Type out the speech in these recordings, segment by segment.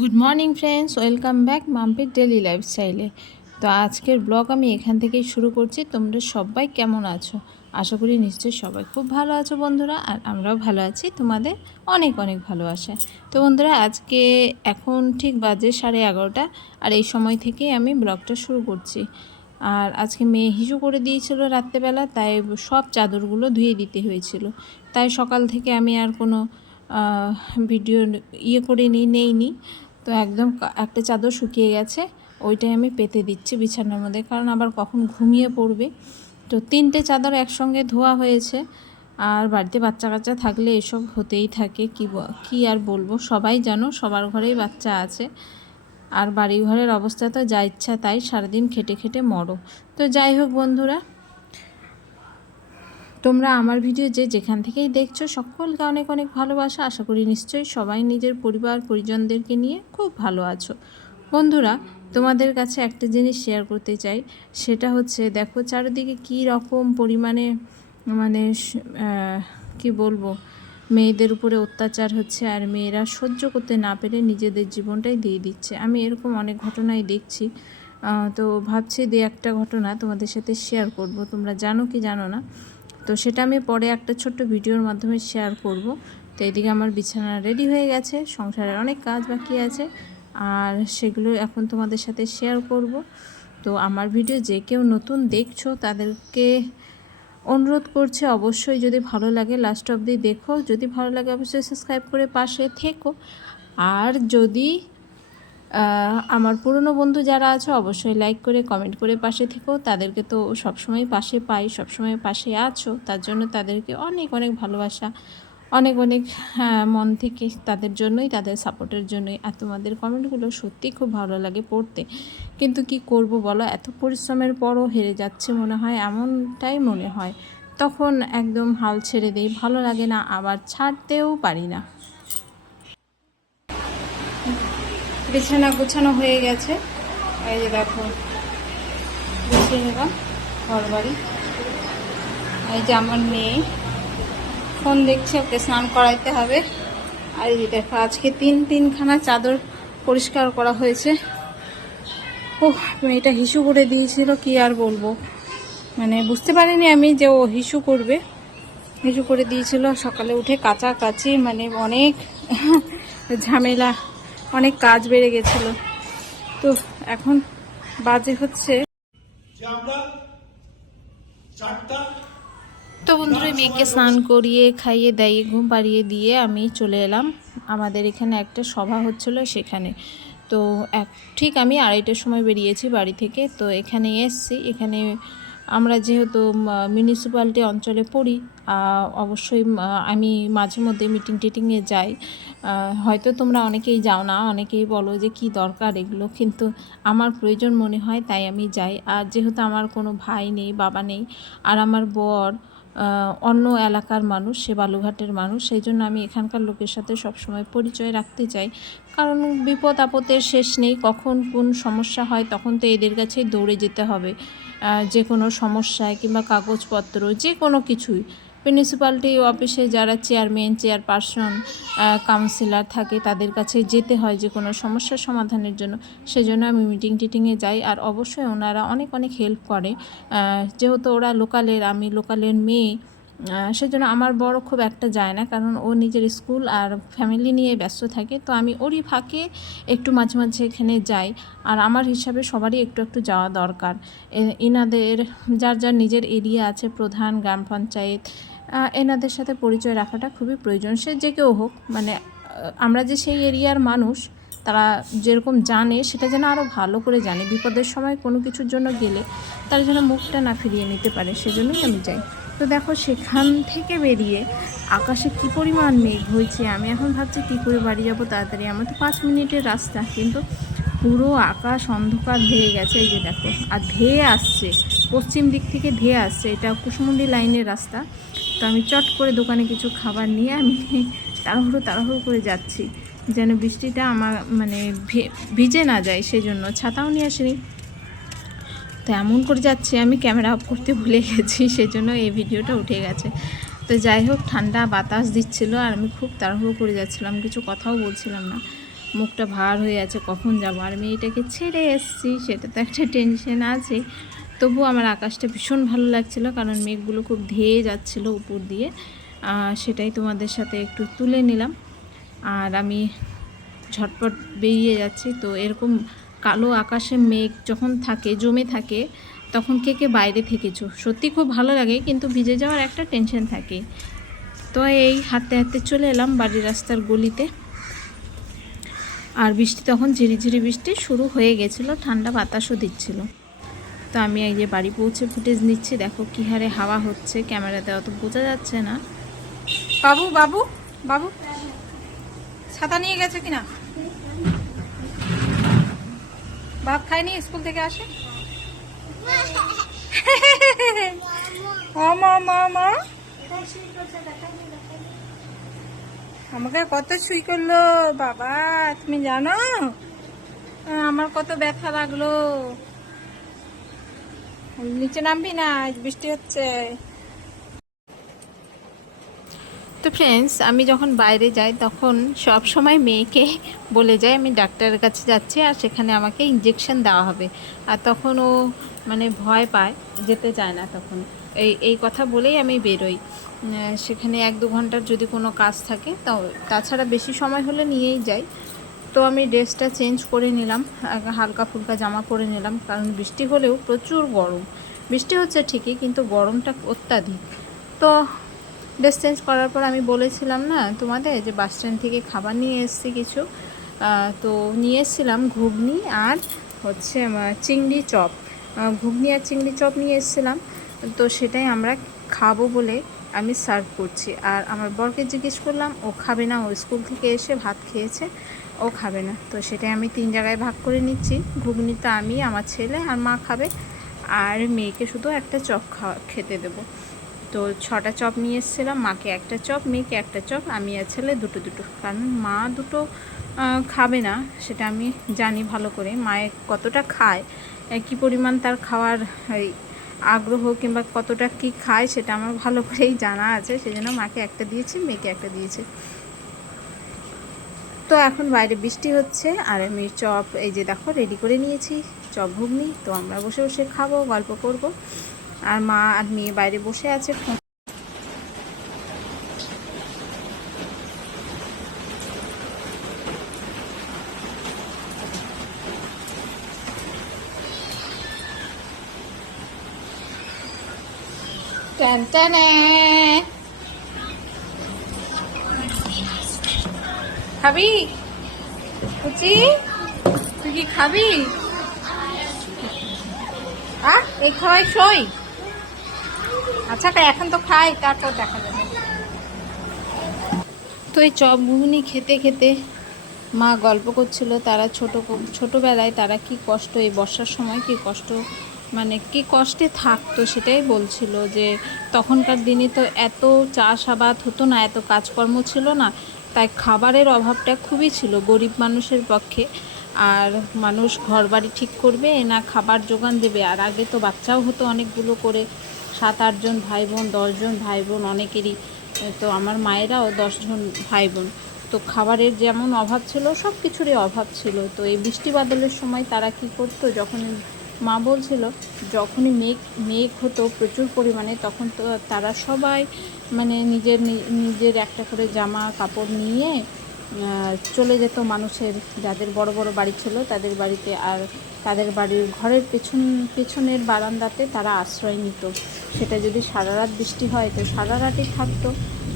Good morning friends welcome back মাম্পির daily লাইফস্টাইলে তো আজকের ব্লগ আমি এখান থেকেই শুরু করছি। তোমরা সবাই কেমন আছো? আশা করি নিশ্চয়ই সবাই খুব ভালো আছো বন্ধুরা, আর আমরাও ভালো আছি। তোমাদের অনেক অনেক ভালোবাসা। তো বন্ধুরা, আজকে এখন ঠিক বাজে সাড়ে এগারোটা, আর এই সময় থেকেই আমি ব্লগটা শুরু করছি। আর আজকে মেয়ে হিসু করে দিয়েছিল রাত্রেবেলা, তাই সব চাদরগুলো ধুয়ে দিতে হয়েছিল। তাই সকাল থেকে আমি আর কোনো ভিডিও ইয়ে করে নিই নেইনি। তো একদম একটা চাদর শুকিয়ে গেছে, ওইটাই আমি পেতে দিচ্ছি বিছানার মধ্যে, কারণ আবার কখন ঘুমিয়ে পড়বে। তো তিনটে চাদর একসঙ্গে ধোয়া হয়েছে, আর বাড়িতে বাচ্চা কাচ্চা থাকলে এসব হতেই থাকে, কি কি আর বলব? সবাই জানো, সবার ঘরেই বাচ্চা আছে, আর বাড়ি ঘরের অবস্থা তো যা ইচ্ছা তাই, সারাদিন খেটে খেটে মরো। তো যাই হোক বন্ধুরা তোমরা আমার ভিডিও যে যেখান থেকেই দেখছ, সকলকে অনেক অনেক ভালোবাসা। আশা করি নিশ্চয়ই সবাই নিজের পরিবার, পরিজনদেরকে নিয়ে খুব ভালো আছো। বন্ধুরা, তোমাদের কাছে একটা জিনিস শেয়ার করতে চাই। সেটা হচ্ছে, দেখো চারিদিকে কী রকম পরিমাণে মানে কি বলব, মেয়েদের উপরে অত্যাচার হচ্ছে আর মেয়েরা সহ্য করতে না পেরে নিজেদের জীবনটাই দিয়ে দিচ্ছে। আমি এরকম অনেক ঘটনাই দেখছি। তো ভাবছি দু একটা ঘটনা তোমাদের সাথে শেয়ার করব। তোমরা জানো কি জানো না? তো সেটা আমি পরে একটা ছোট্ট ভিডিওর মাধ্যমে শেয়ার করব। তো এদিকে আমার বিছানা রেডি হয়ে গেছে, সংসারের অনেক কাজ বাকি আছে, আর সেগুলো এখন তোমাদের সাথে শেয়ার করব। তো আমার ভিডিও যে কেউ নতুন দেখছ, তাদেরকে অনুরোধ করছে অবশ্যই যদি ভালো লাগে লাস্ট অবধি দেখো। যদি ভালো লাগে, অবশ্যই সাবস্ক্রাইব করে পাশে থেকো। আর যদি আমার পুরনো বন্ধু যারা আছে অবশ্যই লাইক করে কমেন্ট করে পাশে থেকো। তাদেরকে তো সবসময় পাশে পাই সবসময় পাশে আছো। তার জন্য তাদেরকে অনেক অনেক ভালোবাসা। অনেক অনেক হ্যাঁ, মন থেকে তাদের জন্যই তাদের সাপোর্টের জন্যই। আর তোমাদের কমেন্টগুলো সত্যি খুব ভালো লাগে পড়তে। কিন্তু কি করব বলো? এত পরিশ্রমের পরও হেরে যাচ্ছে মনে হয় এমনটাই মনে হয়। তখন একদম হাল ছেড়ে দেই ভালো লাগে না। আবার ছাড়তেও পারি না। বিছানা গোছানো হয়ে গেছে। এই যে দেখো, গুছিয়ে নিলাম ঘর বাড়ি এই যে আমার মেয়ে, ফোন দেখছে, ওকে স্নান করাইতে হবে। আর এই যে দেখো, আজকে তিন তিনখানা চাদর পরিষ্কার করা হয়েছে। ও মেয়েটা হিসু করে দিয়েছিল, কি আর বলব? মানে বুঝতে পারিনি আমি যে ও হিসু করবে। হিসু করে দিয়েছিল, সকালে উঠে কাচাকাচি মানে অনেক ঝামেলা অনেক কাজ বেড়ে গেছিল। তো এখন বাজে হচ্ছে। যে আমরা চারটা তো বন্ধুরা মেয়েকে স্নান করিয়ে খাইয়ে দাইয়ে ঘুম পাড়িয়ে দিয়ে আমি চলে এলাম। আমাদের এখানে একটা সভা হচ্ছিল সেখানে। তো এক ঠিক আমি আড়াইটার সময় বেরিয়েছি বাড়ি থেকে। তো এখানে এসছি। এখানে আমরা যেহেতু মিউনিসিপ্যালিটি অঞ্চলে পড়ি অবশ্যই আমি মাঝে মধ্যে মিটিং টিটিংয়ে যাই। হয়তো তোমরা অনেকেই যাও না, অনেকেই বলো যে কি দরকার এগুলো, কিন্তু আমার প্রয়োজন মনে হয় তাই আমি যাই। আর যেহেতু আমার কোনো ভাই নেই, বাবা নেই, আর আমার বর অন্য এলাকার মানুষ, সে বালুঘাটের মানুষ, সেই জন্য আমি এখানকার লোকের সাথে সবসময় পরিচয় রাখতে চাই। কারণ বিপদ আপদের শেষ নেই, কখন কোন সমস্যা হয় তখন তো এদের কাছেই দৌড়ে যেতে হবে। যে কোনো সমস্যায় কিংবা কাগজপত্র যে কোনো কিছুই। মিউনিসিপ্যালিটি অফিসে যারা চেয়ারম্যান চেয়ারপারসন কাউন্সিলর থাকে, তাদের কাছে যেতে হয় যে কোনো সমস্যার সমাধানের জন্য। সেজন্য আমি মিটিং টিটিংয়ে যাই আর অবশ্যই ওনারা অনেক অনেক হেল্প করে। যেহেতু ওরা লোকালের, আমি লোকালের মেয়ে সেজন্য আমার বড় খুব একটা যায় না। কারণ ও নিজের স্কুল আর ফ্যামিলি নিয়ে ব্যস্ত থাকে। তো আমি ওরই ফাঁকে একটু মাঝে মাঝে এখানে যাই। আর আমার হিসাবে সবারই একটু একটু যাওয়া দরকার। এনাদের যার যার নিজের এরিয়া আছে, প্রধান, গ্রাম পঞ্চায়েত এনাদের সাথে পরিচয় রাখাটা খুবই প্রয়োজন, সে যে কেউ হোক। মানে আমরা যে সেই এরিয়ার মানুষ, তারা যেরকম জানে, সেটা যেন আরও ভালো করে জানে। বিপদের সময় কোনো কিছুর জন্য গেলে তারা যেন মুখটা না ফিরিয়ে নিতে পারে, সেজন্যই আমি যাই। তো দেখো, সেখান থেকে বেরিয়ে আকাশে কি পরিমাণ মেঘ হয়েছে, আমি এখন ভাবছি কী করে বাড়ি যাব তাড়াতাড়ি। আমার তো পাঁচ মিনিটের রাস্তা, কিন্তু পুরো আকাশ অন্ধকার হয়ে গেছে, এই যে দেখো, আর ধেয়ে আসছে। পশ্চিম দিক থেকে ধেয়ে আসছে। এটা কুসমুন্ডি লাইনের রাস্তা। তো আমি চট করে দোকানে কিছু খাবার নিয়ে আমি তাড়াহুড়ো তাড়াহুড়ো করে যাচ্ছি। যেন বৃষ্টিটা আমার মানে ভিজে না যায় সেই জন্য ছাতাও নিয়ে আসিনি। তো এমন করে যাচ্ছি, আমি ক্যামেরা অফ করতে ভুলে গেছি, সেজন্য এই ভিডিওটা উঠে গেছে। তো যাই হোক, ঠান্ডা বাতাস দিচ্ছিল আর আমি খুব তাড়াহুড়ো করে যাচ্ছিলাম, কিছু কথাও বলছিলাম না। মুখটা ভার হয়ে আছে, কখন যাব? আর মেয়েটাকে ছেড়ে এসছি, সেটা তো একটা টেনশন আছে। তবু আমার আকাশটা ভীষণ ভালো লাগছিল, কারণ মেঘগুলো খুব ধেয়ে যাচ্ছিল উপর দিয়ে। সেটাই তোমাদের সাথে একটু তুলে নিলাম। আর আমি ঝটপট বেরিয়ে যাচ্ছি। তো এরকম কালো আকাশে মেঘ যখন থাকে, জমে থাকে, তখন কে কে বাইরে থেকেছো? সত্যি খুব ভালো লাগে, কিন্তু ভিজে যাওয়ার একটা টেনশন থাকে। তো এই হাঁটতে হাঁটতে চলে এলাম বাড়ির রাস্তার গলিতে। আর বৃষ্টি তখন ঝিরিঝিরি বৃষ্টি শুরু হয়ে গেছিল, ঠান্ডা বাতাসও দিচ্ছিল। তো আমি এই যে বাড়ি পৌঁছে ফুটেজ নিচ্ছি, দেখো কী হারে হাওয়া হচ্ছে ক্যামেরাতে অত বোঝা যাচ্ছে না। বাবু বাবু বাবু, ছাতা নিয়ে গেছে কিনা? ভাত খায়নি স্কুল থেকে আসে? আমাকে কত শুই করল? বাবা, তুমি জানো? আমার কত ব্যথা লাগল। নিচে নামবি না? বৃষ্টি হচ্ছে। তো ফ্রেন্ডস আমি যখন বাইরে যাই, তখন সব সময় মেয়েকে বলে যাই, আমি ডাক্তারের কাছে যাচ্ছি আর সেখানে আমাকে ইঞ্জেকশন দেওয়া হবে। আর তখন ও মানে ভয় পায়, যেতে চায় না তখন। এই এই কথা বলেই আমি বেরোই। সেখানে এক দু ঘণ্টার যদি কোনো কাজ থাকে তাছাড়া বেশি সময় হলে নিয়েই যাই। তো আমি ড্রেসটা চেঞ্জ করে নিলাম হালকা ফুলকা জামা পরে নিলাম, কারণ বৃষ্টি হলেও প্রচুর গরম। বৃষ্টি হচ্ছে ঠিকই, কিন্তু গরমটা অত্যাধিক। তো ড্রেস চেঞ্জ করার পর আমি বলেছিলাম না তোমাদের যে বাস স্ট্যান্ড থেকে খাবার নিয়ে এসেছি কিছু তো নিয়ে এসেছিলাম ঘুগনি আর হচ্ছে চিংড়ি চপ। ঘুগনি আর চিংড়ি চপ নিয়ে এসেছিলাম, তো সেটাই আমরা খাব বলে আমি সার্ভ করছি। আর আমার বরকে জিজ্ঞেস করলাম, ও খাবে না, ও স্কুল থেকে এসে ভাত খেয়েছে। ও খাবে না। তো সেটাই আমি তিন জায়গায় ভাগ করে নিচ্ছি। ঘুগনি তো আমি, আমার ছেলে আর মা খাবে। আর মেয়েকে শুধু একটা চপ খাওয়া খেতে দেবো। তো ছটা চপ নিয়ে এসেছিলাম, মাকে একটা চপ, মেয়েকে একটা চপ, আমি আর ছেলে দুটো দুটো। কারণ মা দুটো খাবে না, সেটা আমি জানি ভালো করে। মায়ের কতটা খায় কী পরিমাণ তার খাওয়ার আগ্রহ কিংবা কতটা কি খায়, সেটা আমার ভালো করেই জানা আছে। সেজন্য মাকে একটা দিয়েছি, মেয়েকে একটা দিয়েছি। তো এখন বাইরে বৃষ্টি হচ্ছে, আর আমি চপ এই যে দেখো রেডি করে নিয়েছি, চপ ঘুগনি। তো আমরা বসে বসে খাব, গল্প করব। আর মা আর মেয়ে বাইরে বসে আছে। ফোন। খাবি? কুচি তুই কি খাবি? এই খাওয়াই সই। আচ্ছা এখন তো খাই, তারপর দেখা যাবে। তো এই চপ ঘুগনি খেতে খেতে মা গল্প করছিল, তারা ছোট, ছোটোবেলায় তারা কি কষ্ট, এই বর্ষার সময় কি কষ্ট মানে কি কষ্টে থাকতো সেটাই বলছিল যে তখনকার দিনে তো এত চাষাবাদ হতো না, এত কাজকর্ম ছিল না। তাই খাবারের অভাবটা খুবই ছিল গরিব মানুষের পক্ষে। আর মানুষ ঘর বাড়ি ঠিক করবে না খাবার জোগান দেবে। আর আগে তো বাচ্চাও হতো অনেকগুলো করে, সাত আটজন ভাই বোন দশজন ভাই বোন অনেকেরই তো আমার মায়েরাও দশজন ভাই বোন তো খাবারের যেমন অভাব ছিল সব কিছুরই অভাব ছিল। তো এই বৃষ্টি বাদলের সময় তারা কি করতো যখন মা বলছিল, যখনই মেঘ মেঘ হতো প্রচুর পরিমাণে, তখন তো তারা সবাই মানে নিজের নিজের একটা করে জামা কাপড় নিয়ে চলে যেত মানুষের, যাদের বড় বড় বাড়ি ছিল তাদের বাড়িতে আর তাদের বাড়ির ঘরের পেছন, পেছনের বারান্দাতে তারা আশ্রয় নিত। সেটা যদি সারা রাত বৃষ্টি হয় তো সারা রাতই থাকতো,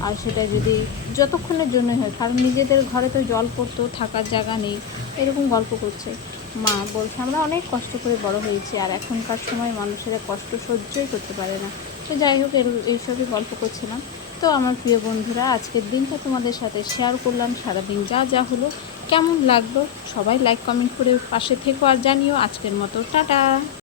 আর সেটা যদি যতক্ষণের জন্য হয়, কারণ নিজেদের ঘরে তো জল পড়তো, থাকার জায়গা নেই, এরকম গল্প করছে। মা বলছে, আমরা অনেক কষ্ট করে বড় হয়েছি আর এখনকার সময় মানুষেরা কষ্ট সহ্যই করতে পারে না। তো যাই হোক এইসবই গল্প করছিলাম তো আমার প্রিয় বন্ধুরা, আজকের দিনটা তোমাদের সাথে শেয়ার করলাম। সারাদিন যা যা হলো, কেমন লাগল সবাই লাইক কমেন্ট করে পাশে থেকো আর জানিও। আজকের মতো, টাটা!